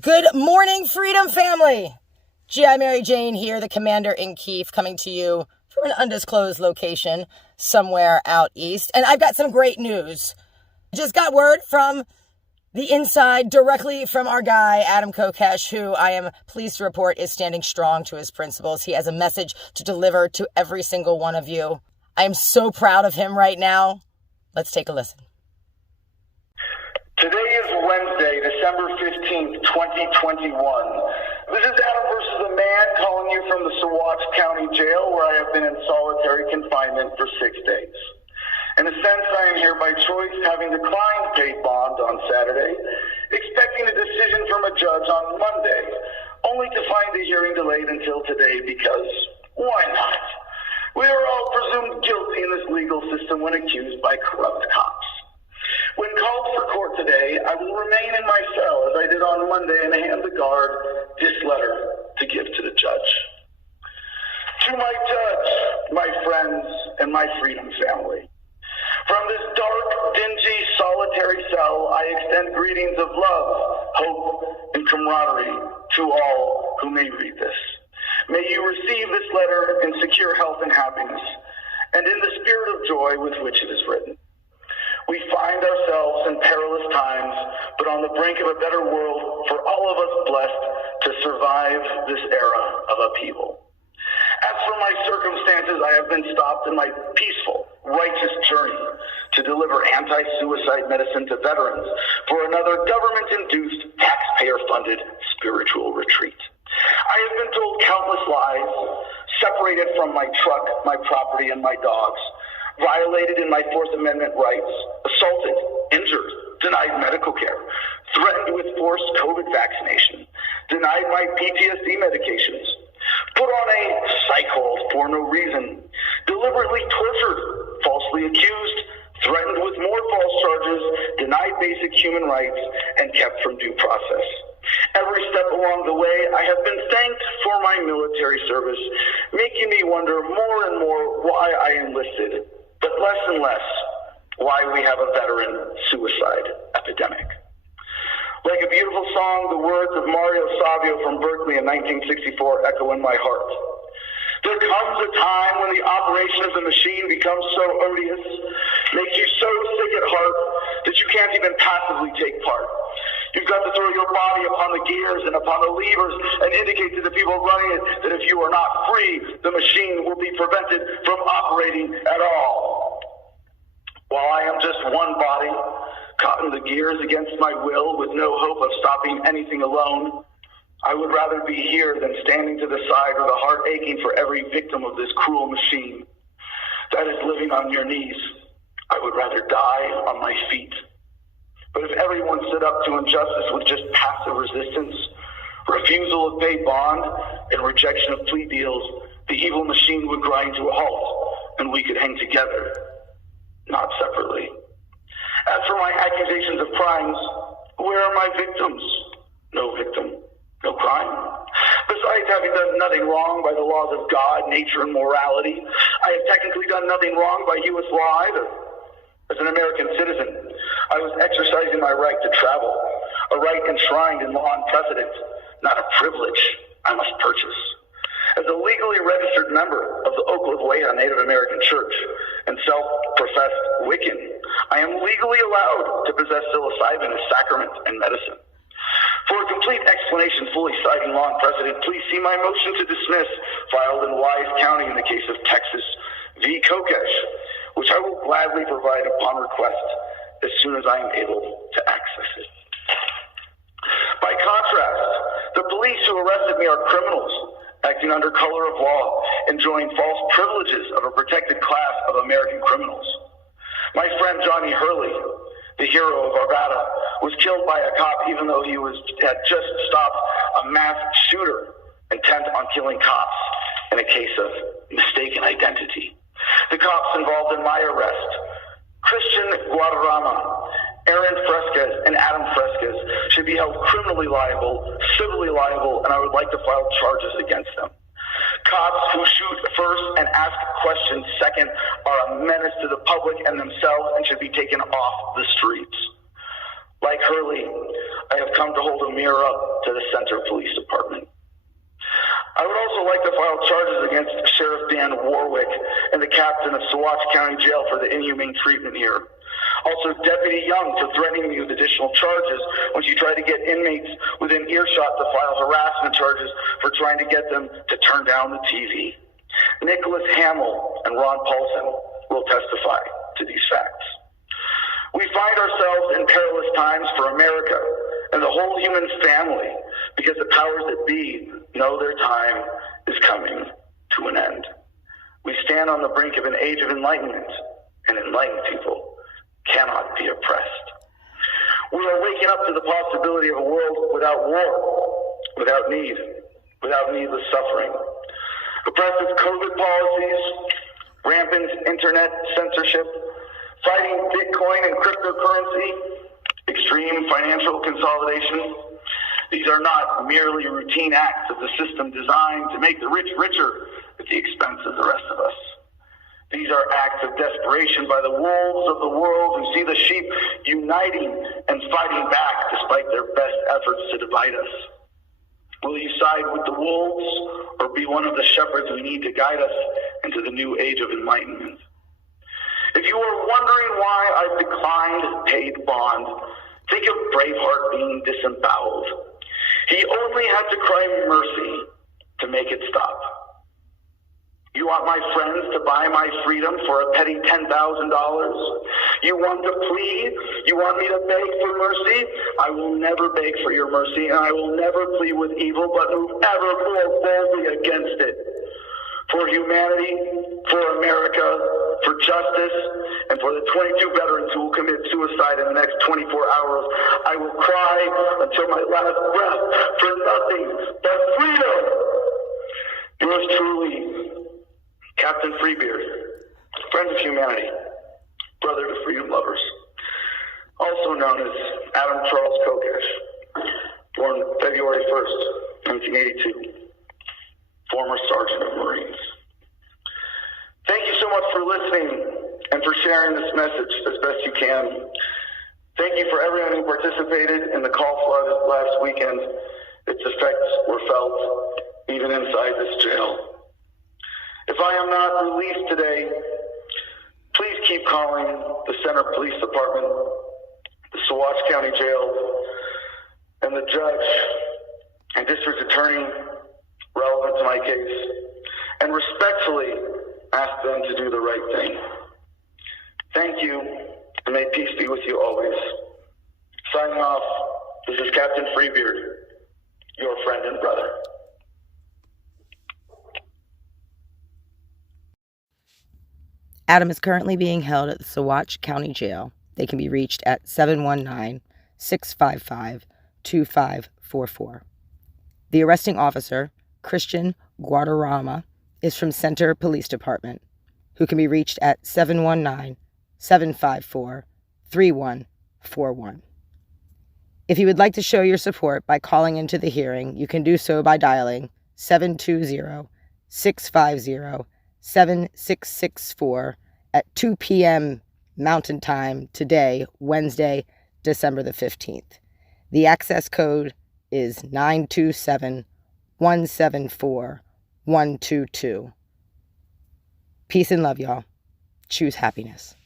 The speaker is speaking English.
Good morning, Freedom Family! G.I. Mary Jane here, the Commander-in-Chief, coming to you from an undisclosed location somewhere out east. And I've got some great news. Just got word from the inside, directly from our guy, Adam Kokesh, who I am pleased to report is standing strong to his principles. He has a message to deliver to every single one of you. I am so proud of him right now. Let's take a listen. Today is Wednesday, December 15th, 2021. This is Adam versus the man calling you from the Saguache County Jail, where I have been in solitary confinement for 6 days. In a sense, I am here by choice, having declined paid bond on Saturday, expecting a decision from a judge on Monday, only to find the hearing delayed until today because why not? We are all presumed guilty in this legal system when accused by corrupt cops. When called for court today, I will remain in my cell as I did on Monday and hand the guard this letter to give to the judge. To my judge, my friends, and my Freedom Family. From this dark, dingy, solitary cell, I extend greetings of love, hope, and camaraderie to all who may read this. May you receive this letter in secure health and happiness, and in the spirit of joy with which it is written. We find ourselves in perilous times, but on the brink of a better world for all of us blessed to survive this era of upheaval. As for my circumstances, I have been stopped in my peaceful, righteous journey to deliver anti-suicide medicine to veterans for another government-induced, taxpayer-funded spiritual retreat. I have been told countless lies, separated from my truck, my property, and my dogs, violated in my Fourth Amendment rights, assaulted, injured, denied medical care, threatened with forced COVID vaccination, denied my PTSD medications, put on a psych hold for no reason, deliberately tortured, falsely accused, threatened with more false charges, denied basic human rights, and kept from due process. Every step along the way, I have been thanked for my military service, making me wonder more and more why I enlisted, but less and less why we have a veteran suicide epidemic. Like a beautiful song, the words of Mario Savio from Berkeley in 1964 echo in my heart. There comes a time when the operation of the machine becomes so odious, makes you so sick at heart that you can't even passively take part. You've got to throw your body upon the gears and upon the levers and indicate to the people running it that if you are not free, the machine will be prevented from operating at all. While I am just one body, caught in the gears against my will with no hope of stopping anything alone, I would rather be here than standing to the side with a heart aching for every victim of this cruel machine that is living on your knees. I would rather die on my feet. But if everyone stood up to injustice with just passive resistance, refusal of paid bond, and rejection of plea deals, the evil machine would grind to a halt, and we could hang together, not separately. As for my accusations of crimes, where are my victims? No victim, no crime. Besides having done nothing wrong by the laws of God, nature, and morality, I have technically done nothing wrong by U.S. law either. As an American citizen, I was exercising my right to travel, a right enshrined in law and precedent, not a privilege I must purchase. As a legally registered member of the Oklahowa Native American Church and self-professed Wiccan, I am legally allowed to possess psilocybin as sacrament and medicine. For a complete explanation fully citing law and precedent, please see my motion to dismiss filed in Wise County in the case of Texas v. Kokesh, which I will gladly provide upon request as soon as I am able to access it. By contrast, the police who arrested me are criminals, acting under color of law, enjoying false privileges of a protected class of American criminals. My friend Johnny Hurley, the hero of Arvada, was killed by a cop even though he had just stopped a mass shooter intent on killing cops in a case of mistaken identity. The cops involved in my arrest, Christian Guadarrama, Aaron Fresquez, and Adam Fresquez, should be held criminally liable, civilly liable, and I would like to file charges against them. Cops who shoot first and ask questions second are a menace to the public and themselves and should be taken off the streets. Like Hurley, I have come to hold a mirror up to the Center Police Department. I would also like to file charges against Sheriff Dan Warwick and the captain of Saguache County Jail for the inhumane treatment here. Also, Deputy Young for threatening me with additional charges when she tried to get inmates within earshot to file harassment charges for trying to get them to turn down the TV. Nicholas Hamill and Ron Paulson will testify to these facts. We find ourselves in perilous times for America and the whole human family because the powers that be know their time is coming to an end. We stand on the brink of an age of enlightenment, and enlightened people cannot be oppressed. We are waking up to the possibility of a world without war, without need, without needless suffering. Oppressive COVID policies, rampant internet censorship, fighting Bitcoin and cryptocurrency, extreme financial consolidation. These are not merely routine acts of the system designed to make the rich richer at the expense of the rest of us. These are acts of desperation by the wolves of the world who see the sheep uniting and fighting back despite their best efforts to divide us. Will you side with the wolves or be one of the shepherds we need to guide us into the new age of enlightenment? If you are wondering why I've declined paid bond, think of Braveheart being disemboweled. He only had to cry mercy to make it stop. You want my friends to buy my freedom for a petty $10,000? You want to plead? You want me to beg for mercy? I will never beg for your mercy, and I will never plead with evil, but move ever more boldly against it. For humanity, for America, for justice, and for the 22 veterans who will commit suicide in the next 24 hours, I will cry until my last breath for nothing but freedom. Yours truly, Captain Freebeard, friend of humanity, brother to freedom lovers, also known as Adam Charles Kokesh, born February 1st, 1982, former Sergeant of Marines. Thank you so much for listening and for sharing this message as best you can. Thank you for everyone who participated in the call flood last weekend. Its effects were felt even inside this jail. If I am not released today, please keep calling the Center Police Department, the Saguache County Jail, and the judge and district attorney relevant to my case, and respectfully ask them to do the right thing. Thank you, and may peace be with you always. Signing off, this is Captain Freebeard, your friend and brother. Adam is currently being held at the Saguache County Jail. They can be reached at 719-655-2544. The arresting officer, Christian Guadarrama, is from Center Police Department, who can be reached at 719-754-3141. If you would like to show your support by calling into the hearing, you can do so by dialing 720-650-7664 at 2 p.m. Mountain Time today, Wednesday, December the 15th. The access code is 927-174-122. Peace and love, y'all. Choose happiness.